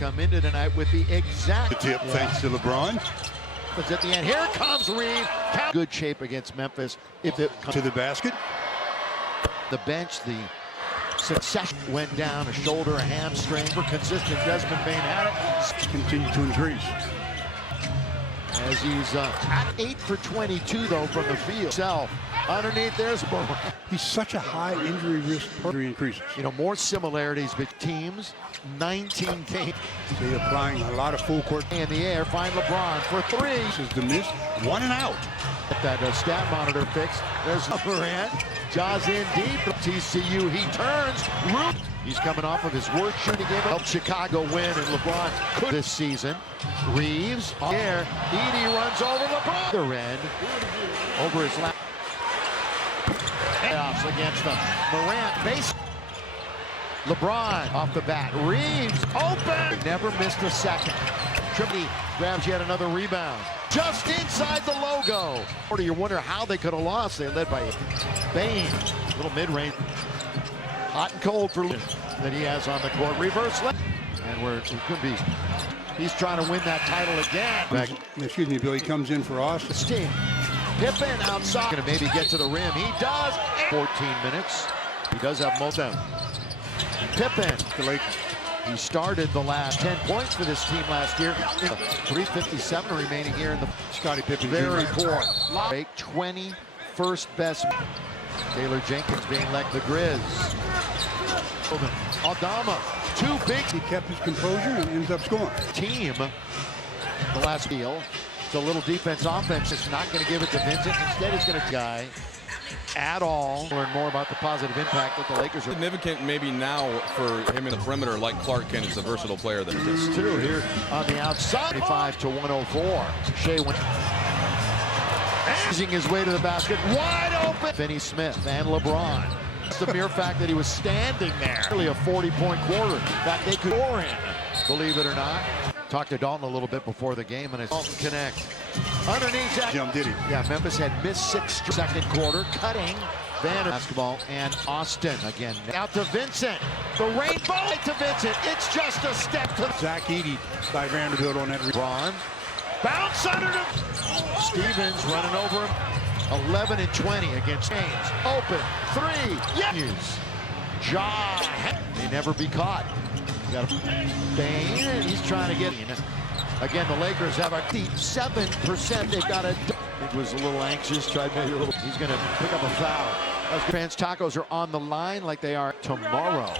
come into tonight with the exact tip, thanks to LeBron. But at the end, here comes Reed. Good shape against Memphis. If it comes to the basket. The bench, the success went down, a shoulder, a hamstring. For consistent, Desmond Bain had it. Continue to increase. As he's at 8 for 22, though, from the field. Self. Underneath, there's Morant. He's such a high injury risk. Injury increases. You know, more similarities between teams. 19 games. They're applying a lot of full court. In the air, find LeBron for three. This is the miss. 1 and out. Get that stat monitor fixed. There's Morant. Jaws in deep. TCU, he turns. He's coming off of his worst shooting game. Helped Chicago win, and LeBron could this season. Reeves on the air. Edey runs over LeBron. The end. Over his lap. Playoffs against them. Morant base. LeBron off the bat. Reeves open. Never missed a second. Trippy grabs yet another rebound. Just inside the logo. Or you wonder how they could have lost. They led by Bain. Little mid-range. Hot and cold for that he has on the court. Reverse left. And where it could be. He's trying to win that title again. Excuse me, Bill. He comes in for Austin. Steam. Pippen outside. Gonna maybe get to the rim. He does. 14 minutes. He does have most of them. Pippen. He started the last 10 points for this team last year. 3:57 remaining here in the Scottie Pippen. Very poor. 21st best. Taylor Jenkins being like the Grizz. Aldama, too big. He kept his composure and ends up scoring. Team, the last deal. It's a little defense offense. It's not going to give it to Vincent. Instead, it's going to guy at all. Learn more about the positive impact that the Lakers are. Significant maybe now for him in the perimeter, like Clark Kent is a versatile player that is. It's two here on the outside. 25 to 104. Shea went. Using his way to the basket, wide open. Finney Smith and LeBron. It's the mere fact that he was standing there. Really a 40-point quarter. In fact, they could score in, believe it or not. Talked to Dalton a little bit before the game, and it's Dalton connect. Underneath that. Jump, did he? Yeah, Memphis had missed 6 second quarter, cutting basketball, and Austin again. Out to Vincent. The rainbow to Vincent. It's just a step to Zach Edey by Vanderbilt on that. LeBron. Bounce under him. Stevens running over him. 11 and 20 against James. Open. 3. Yes. Ja. They never be caught. You got a Bain, and he's trying to get in. Again, the Lakers have a deep 7%. They've got a. He was a little anxious. Tried maybe a little. He's going to pick up a foul. Fans tacos are on the line like they are tomorrow.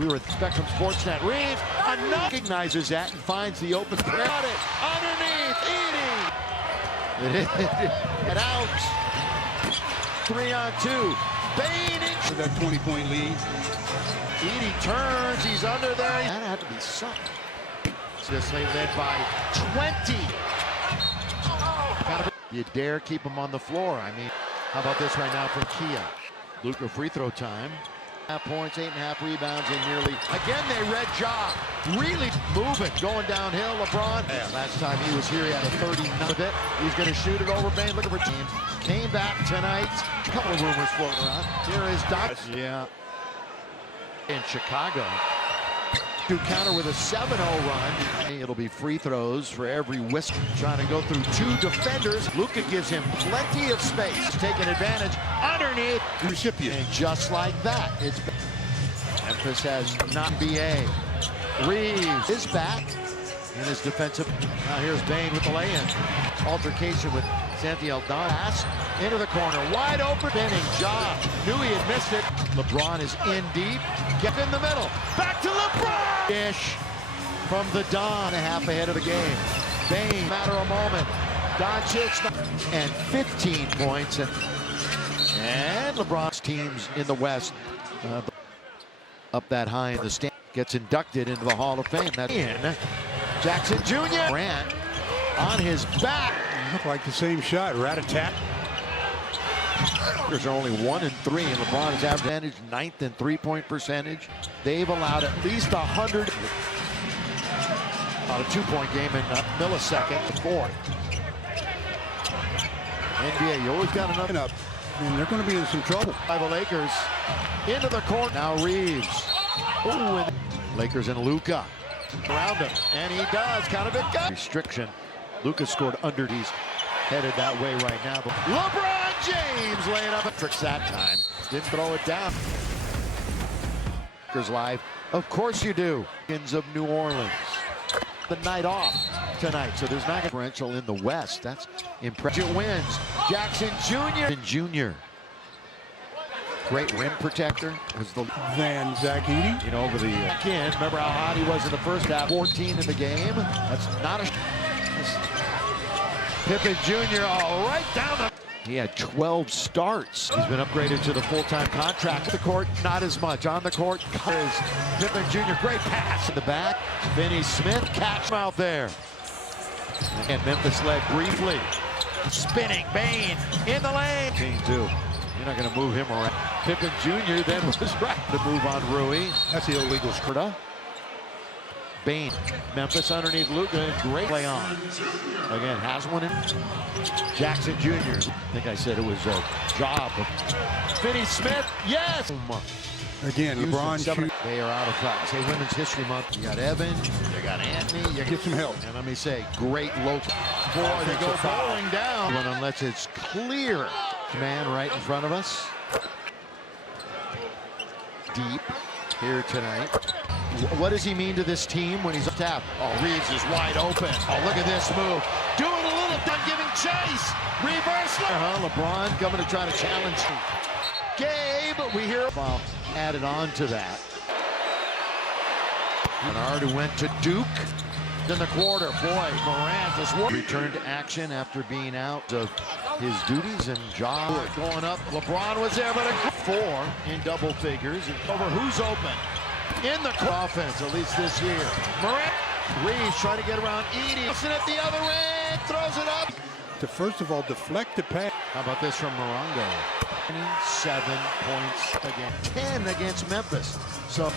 We were at Spectrum Sportsnet. Reeves recognizes that and finds the open. Got it underneath. Edey. And out. 3 on 2. Bain in. That 20-point lead. Edey turns. He's under there. That had to be something. Just led by 20. You dare keep him on the floor. I mean, how about this right now from Kia? Luka free throw time. 8.5 points, 8.5 rebounds, and nearly. Again, they read Ja. Really moving, going downhill. LeBron. Yeah, last time he was here, he had a 39 of it. He's going to shoot it over Bain. Looking for teams. Came back tonight. A couple of rumors floating around. Here is Doc. Yeah. In Chicago. To counter with a 7-0 run. It'll be free throws for every whisk. Trying to go through 2 defenders. Luka gives him plenty of space. Taking advantage underneath. Recipient. And just like that, it's Memphis has not BA. Reeves is back in his defensive. Now here's Bain with the lay-in. Altercation with Santi Aldama. Pass into the corner. Wide open. Spinning Ja. Knew he had missed it. LeBron is in deep. Get in the middle. Back to LeBron. Dish from the Don. A half ahead of the game. Bain, matter of a moment. Doncic and 15 points. And LeBron's teams in the West up that high in the stand. Gets inducted into the Hall of Fame. That's in. Jackson Jr. Grant on his back. Looked like the same shot. Rat-a-tat. Lakers are only 1 and 3, and LeBron is average advantage 9th in three-point percentage. They've allowed at least 100. On a 2-point game in a millisecond. 4th. NBA, you always got another up, and they're going to be in some trouble. By the Lakers into the court. Now Reeves. Ooh, and Lakers and Luka. around him, and he does. Kind of a gut restriction. Lucas scored under. He's headed that way right now. But LeBron James laying up. Tricks that time. Didn't throw it down. Lakers live. Of course you do. Of New Orleans. The night off tonight, so there's not a differential in the West. That's impressive. Wins. Jackson Jr. Great rim protector was the Van Zach Edey. you know, over the again. Remember how hot he was in the first half? 14 in the game. That's not a Pippen Jr. all right down the. He had 12 starts. He's been upgraded to the full-time contract. The court, not as much. On the court is Pippen Jr. Great pass in the back. Finney Smith catch him out there. And Memphis led briefly. Spinning Bane in the lane. King too. You're not going to move him around. Pippen Jr. then was right to move on Rui. That's the illegal. Skurta. Bane. Memphis underneath Luka. Great play on. Again, has one in. Jackson Jr. I think I said it was a job. Finney Smith. Yes. Again, LeBron. They are out of class. Hey, Women's History Month. You got Evan. You got Anthony. You Get some help. And let me say, great local. Boy, they go bowling down. Unless it's clear. Man right in front of us. Deep here tonight. What does he mean to this team when he's up tap? Oh, Reeves is wide open. Oh, look at this move. Doing a little done giving chase. Reverse. LeBron coming to try to challenge him. Gabe, we hear. Well, added on to that. Bernard who went to Duke in the quarter. Boy, Morant is returned to action after being out of his duties and job. Going up. LeBron was there, but a 4 in double figures. Over who's open. In the offense, at least this year. Morant, Reeves trying to get around Edey. Wilson at the other end, throws it up. To first of all deflect the pass. How about this from Morongo? 27 points again. 10 against Memphis. So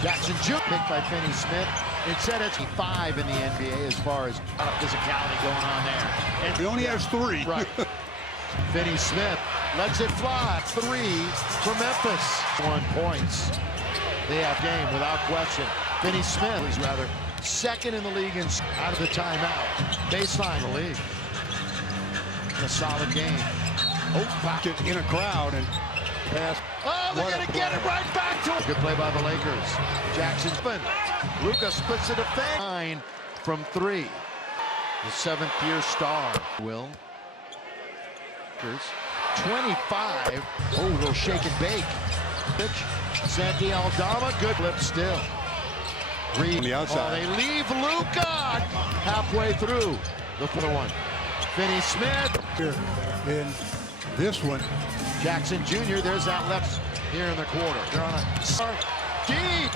Jackson Jr. picked by Finney Smith. Instead, it's 5 in the NBA as far as physicality going on there. And He only has 3. right. Finney Smith lets it fly. 3 for Memphis. 1 points. They have game without question. Finney Smith is rather second in the league and out of the timeout. Baseline the league. A solid game. Oh, back in a crowd and pass. Oh, they're going to get it right back to him. Good play by the Lakers. Jackson. Luka splits the defense. 9 from 3. The 7th-year star. Will. 25. Oh, a little shake and bake. Santi Aldama, good lip still. Reed on the outside. Oh, they leave Luka halfway through the 4-1. Finney Smith. Here. And this one. Jackson Jr. There's that left here in the quarter. They're on a start deep.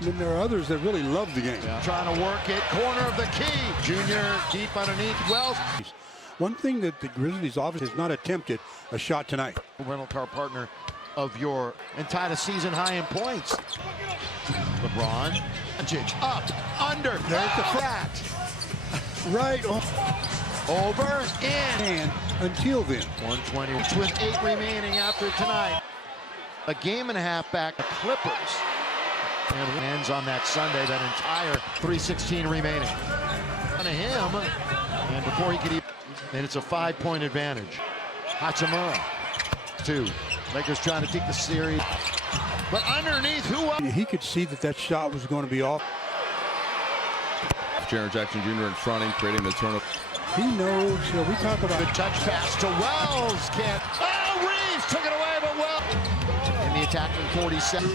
Then there are others that really love the game. Yeah. Trying to work it. Corner of the key. Jr. deep underneath Wells. One thing that the Grizzlies obviously has not attempted a shot tonight. Rental car partner of your and tied a season high in points. LeBron, up, under, there's the flat, right over, in. And until then, 120 with 8 remaining after tonight. A game and a half back, the Clippers, and ends on that Sunday. That entire 3:16 remaining. On to him, and before he could even, and it's a 5-point advantage. Hachimura, 2. Lakers trying to take the series, but underneath, who up? he could see that shot was going to be off. Jaren Jackson Jr. in front, creating the turnover. He knows. You know, we talk about Good touch pass to Wells. Can't. Oh, Reeves took it away, but Wells. In the attacking 47.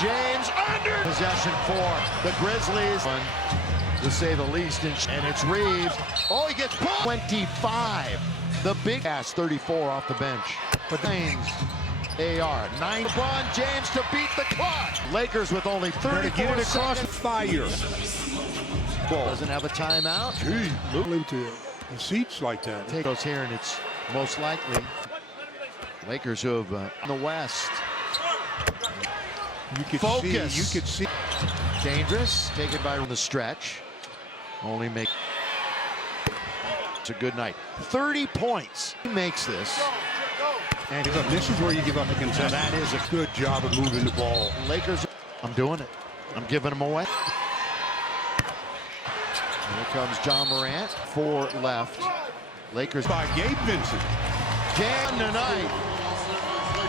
James under. Possession for the Grizzlies. To say the least. And it's Reeves. Oh, he gets pulled. 25. The big ass 34 off the bench. But Baines, AR, 9. LeBron James to beat the clock. Lakers with only 30 to get it across the fire. Ball doesn't have a timeout. Gee, into the seats like that. Take those here, and it's most likely Lakers who have in the West. You could Focus. see. You could see. Dangerous. Taken by the stretch. Only make. It's a good night. 30 points. He makes this. And this is where you give up the concession. That is a good job of moving the ball. Lakers. I'm doing it. I'm giving him away. Here comes John Morant. 4 left. Lakers By Gabe Vincent. can tonight.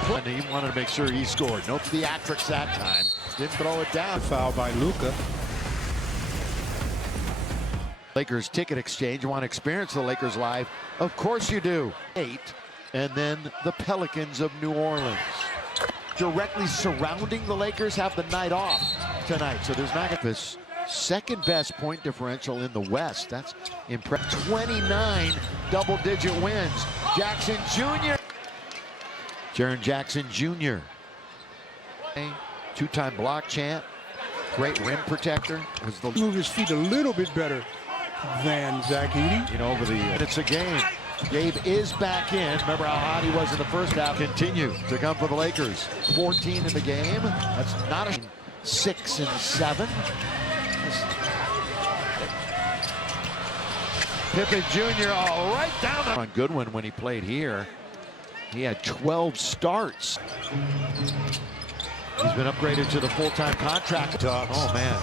And he wanted to make sure he scored. No theatrics that time. Didn't throw it down. Foul by Luka. Lakers ticket exchange. You want to experience the Lakers live? Of course you do. 8. And then the Pelicans of New Orleans. Directly surrounding the Lakers have the night off tonight. So there's not this second best point differential in the West. That's impressive. 29 double-digit wins. Jackson Jr. Jaren Jackson Jr. 2-time block champ. Great rim protector. Was the Move his feet a little bit better than Zach Edey. you know, over the minutes a game. Gabe is back in. Remember how hot he was in the first half. Continue to come for the Lakers. 14 in the game. That's not a 6 and 7. Pippen Jr. all right down the on Goodwin when he played here. He had 12 starts. He's been upgraded to the full-time contract. Oh man.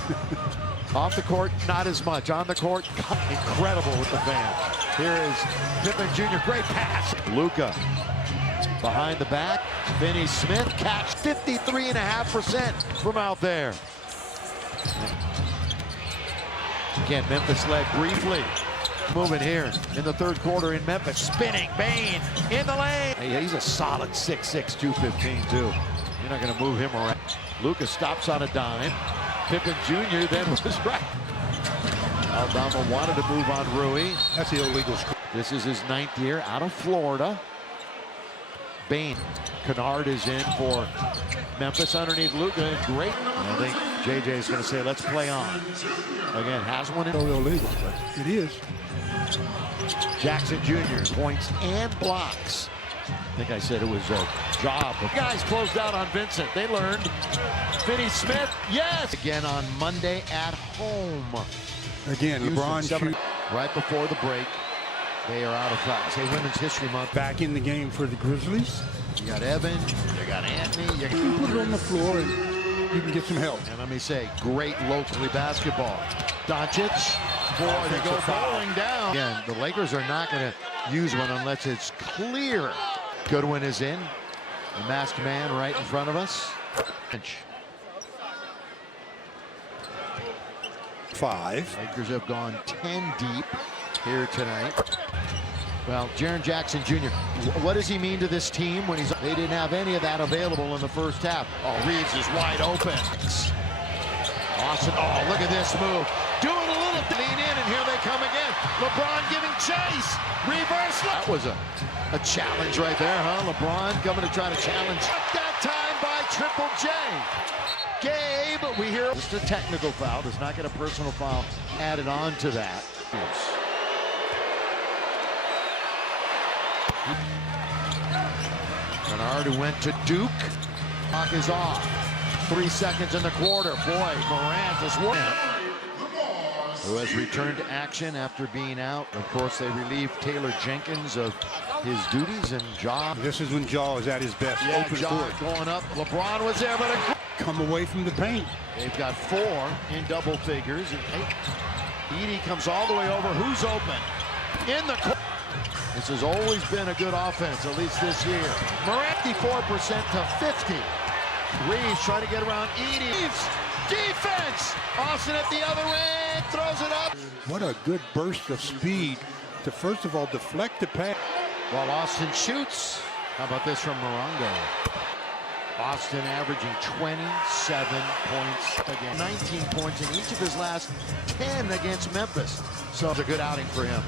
Off the court, not as much. On the court, incredible with the fans. Here is Pippen Jr. Great pass. Luka behind the back. Finney Smith catch 53.5% from out there. Again, Memphis led briefly. Moving here in the third quarter in Memphis. Spinning Bane in the lane. Hey, he's a solid 6'6", 215 too. You're not going to move him around. Luka stops on a dime. Pippen Jr. then was right. Alabama wanted to move on Rui. That's the illegal score. This is his 9th year out of Florida. Bain. Kennard is in for Memphis underneath Luka. Great. I think JJ is going to say, let's play on. Again, has one in. Illegal, but it is. Jackson Jr. points and blocks. I think I said it was a job. The guys closed out on Vincent. They learned. Finney Smith, yes! Again on Monday at home. Again, LeBron shoot. Right before the break, they are out of fouls. Hey, Women's History Month. Back in the game for the Grizzlies. You got Evan, you got Anthony. You can put it on the floor and you can get some help. And let me say, great locally basketball. Doncic, boy, they go falling down. Again, the Lakers are not going to use one unless it's clear. Goodwin is in. The masked man right in front of us. 5. Lakers have gone 10 deep here tonight. Well, Jaren Jackson Jr., what does he mean to this team when they didn't have any of that available in the first half? Oh, Reeves is wide open. Austin, oh, look at this move. Doing a little lean in, and here they come again. LeBron giving chase. Reverse. That was a challenge right there, huh? LeBron coming to try to challenge. That time by Triple J. Gabe, we hear just a technical foul. Does not get a personal foul added on to that. Kennard, who went to Duke. Clock is off. 3 seconds in the quarter. Boy, Morant is who has returned to action after being out. Of course, they relieved Taylor Jenkins of his duties and Ja. This is when Ja is at his best. Yeah, Open Ja court. going up. LeBron was there, but Come away from the paint. they've got 4 in double figures. Edey comes all the way over. Who's open? In the court. This has always been a good offense, at least this year. Morant 54% to 50. Reeves trying to get around Edey. Defense! Austin at the other end, throws it up. What a good burst of speed to, first of all, deflect the pass. While Austin shoots. How about this from Morongo? Austin averaging 27 points again. 19 points in each of his last 10 against Memphis. So it's a good outing for him.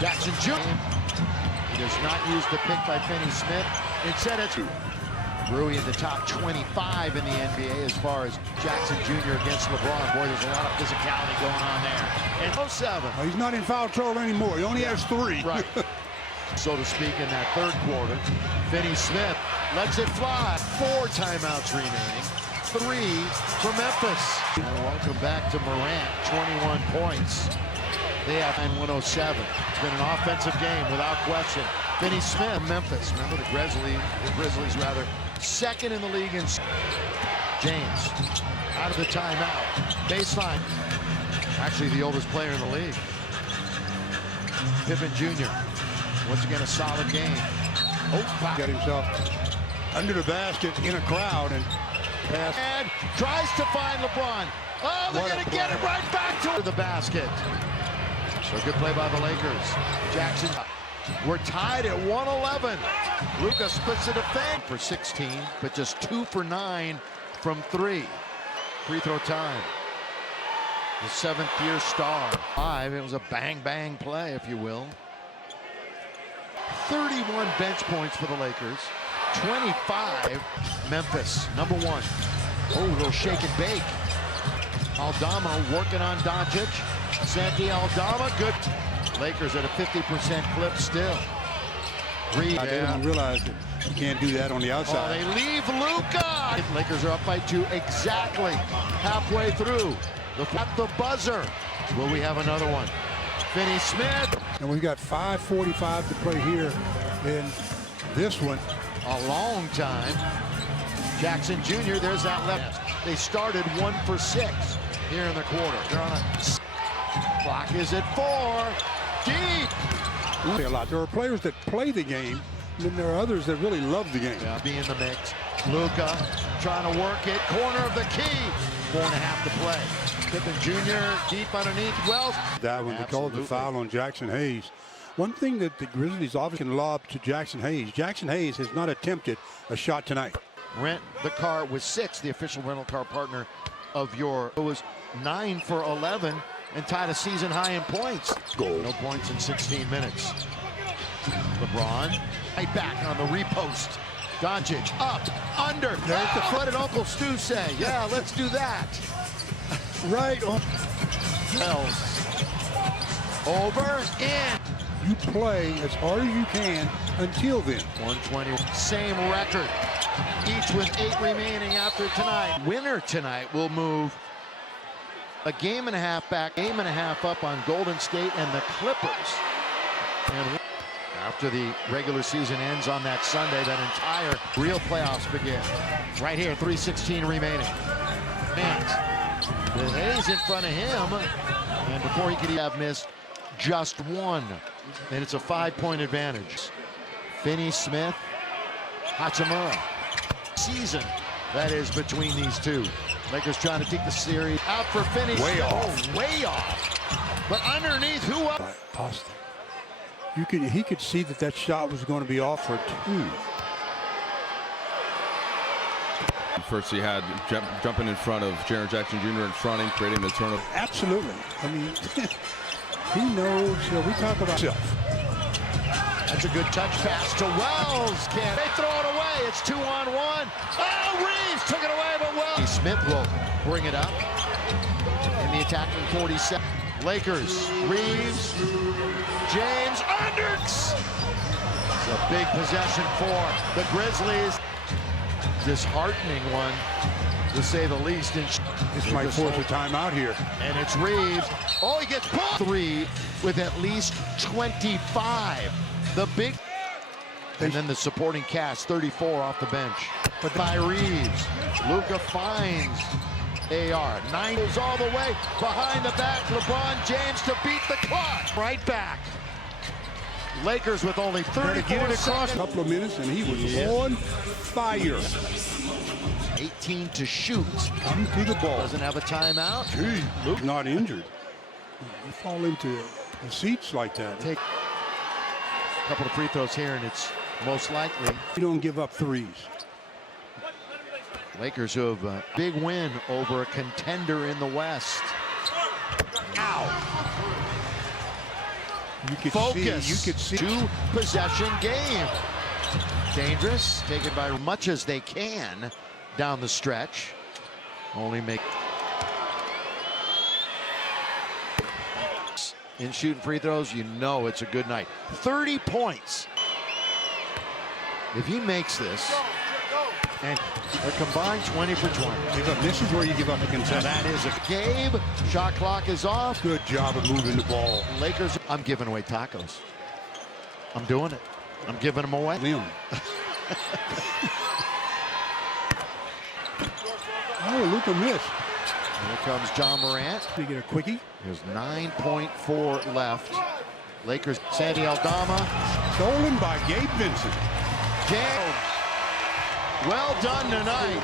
Jackson Jr. He does not use the pick by Finney Smith. Instead, it's Rui in the top 25 in the NBA as far as Jackson Jr. against LeBron. Boy, there's a lot of physicality going on there. And 07. Well, he's not in foul trouble anymore. He only has 3. Right. So to speak, in that third quarter, Finney Smith lets it fly. 4 timeouts remaining. 3 for Memphis. And welcome back to Morant, 21 points. They have 107. It's been an offensive game without question. Finney Smith, Memphis. Remember the Grizzlies, second in the league in James out of the timeout. Baseline. Actually the oldest player in the league. Pippen Jr. Once again a solid game. Oh, wow. Got himself under the basket in a crowd and pass. And tries to find LeBron. Oh, they're going to get it right back to the basket. So good play by the Lakers. Jackson. We're tied at 111. Luka splits the defense for 16, but just 2 for 9 from 3. Free throw time. The 7th-year star. 5. It was a bang-bang play, if you will. 31 bench points for the Lakers. 25. Memphis, number 1. Oh, a little shake and bake. Aldama working on Doncic. Santi Aldama, good. Lakers at a 50% clip still. Reed, I didn't realize that you can't do that on the outside. Oh, they leave Luka. Lakers are up by 2 exactly halfway through. At the buzzer. Will we have another one? Finney Smith. And we've got 5:45 to play here in this one. A long time. Jackson Jr., there's that left. They started 1 for 6 here in the quarter. They're on a clock is at 4. Deep. A lot. There are players that play the game, and then there are others that really love the game. Yeah, be in the mix. Luka trying to work it. Corner of the key. 4.5 to play. Pippen Jr. deep underneath Wells. That one, they called the foul on Jackson Hayes. One thing that the Grizzlies obviously can lob to Jackson Hayes. Jackson Hayes has not attempted a shot tonight. Rent the car with 6, the official rental car partner of your. It was 9 for 11 and tied a season high in points. Goal. No points in 16 minutes. LeBron right back on the repost. Doncic up, under. There's the what did Uncle Stu say? Yeah, let's do that. Right on. Wells. Over, in. You play as hard as you can until then. 120, same record. Each with 8 remaining after tonight. Winner tonight will move a game and a half back, game and a half up on Golden State and the Clippers. And after the regular season ends on that Sunday, that entire real playoffs begin. Right here, 3:16 remaining. And with Hayes in front of him, and before he could have missed just 1, and it's a 5-point advantage. Finney Smith, Hachimura. Season that is between these two. Lakers trying to take the series out for Finney. Way Smith. off. Oh, way off. But underneath, who up? Boston. He could see that shot was going to be off for 2. First he had jumping in front of Jaren Jackson Jr. in front and creating the turnover. Absolutely. I mean, he knows. We talk about himself. That's a good touch pass to Wells. They throw it away. It's 2-on-1. Oh, Reeves took it away, but Wells. Smith will bring it up in the attacking 47. Lakers, Reeves, James, under. It's a big possession for the Grizzlies. Disheartening one, to say the least. This might force a timeout here. And it's Reeves. Oh, he gets pulled. 3 with at least 25. The big. And then the supporting cast, 34 off the bench. But by Reeves, Luka finds AR. 9 goes all the way behind the back. LeBron James to beat the clock. Right back. Lakers with only 30 to get it across a couple of minutes, and he was on fire. 18 to shoot. Come to the ball. Doesn't have a timeout. Gee, Luke's not injured. You fall into the seats like that. Take a couple of free throws here, and it's most likely. You don't give up threes. Lakers who have a big win over a contender in the West. Ow. You could Focus. See, you could see. 2-possession game. Dangerous. Taken by much as they can down the stretch. Only make. In shooting free throws, you know it's a good night. 30 points. If he makes this, and a combined 20 for 20. This is where you give up a concession. That is a Gabe. Shot clock is off. Good job of moving the ball. Lakers. I'm giving away tacos. I'm doing it. I'm giving them away. Liam. Oh, Luka missed. Here comes John Morant. Did he get a quickie? There's 9.4 left. Lakers, Sandy Aldama. Stolen by Gabe Vincent. Well done tonight.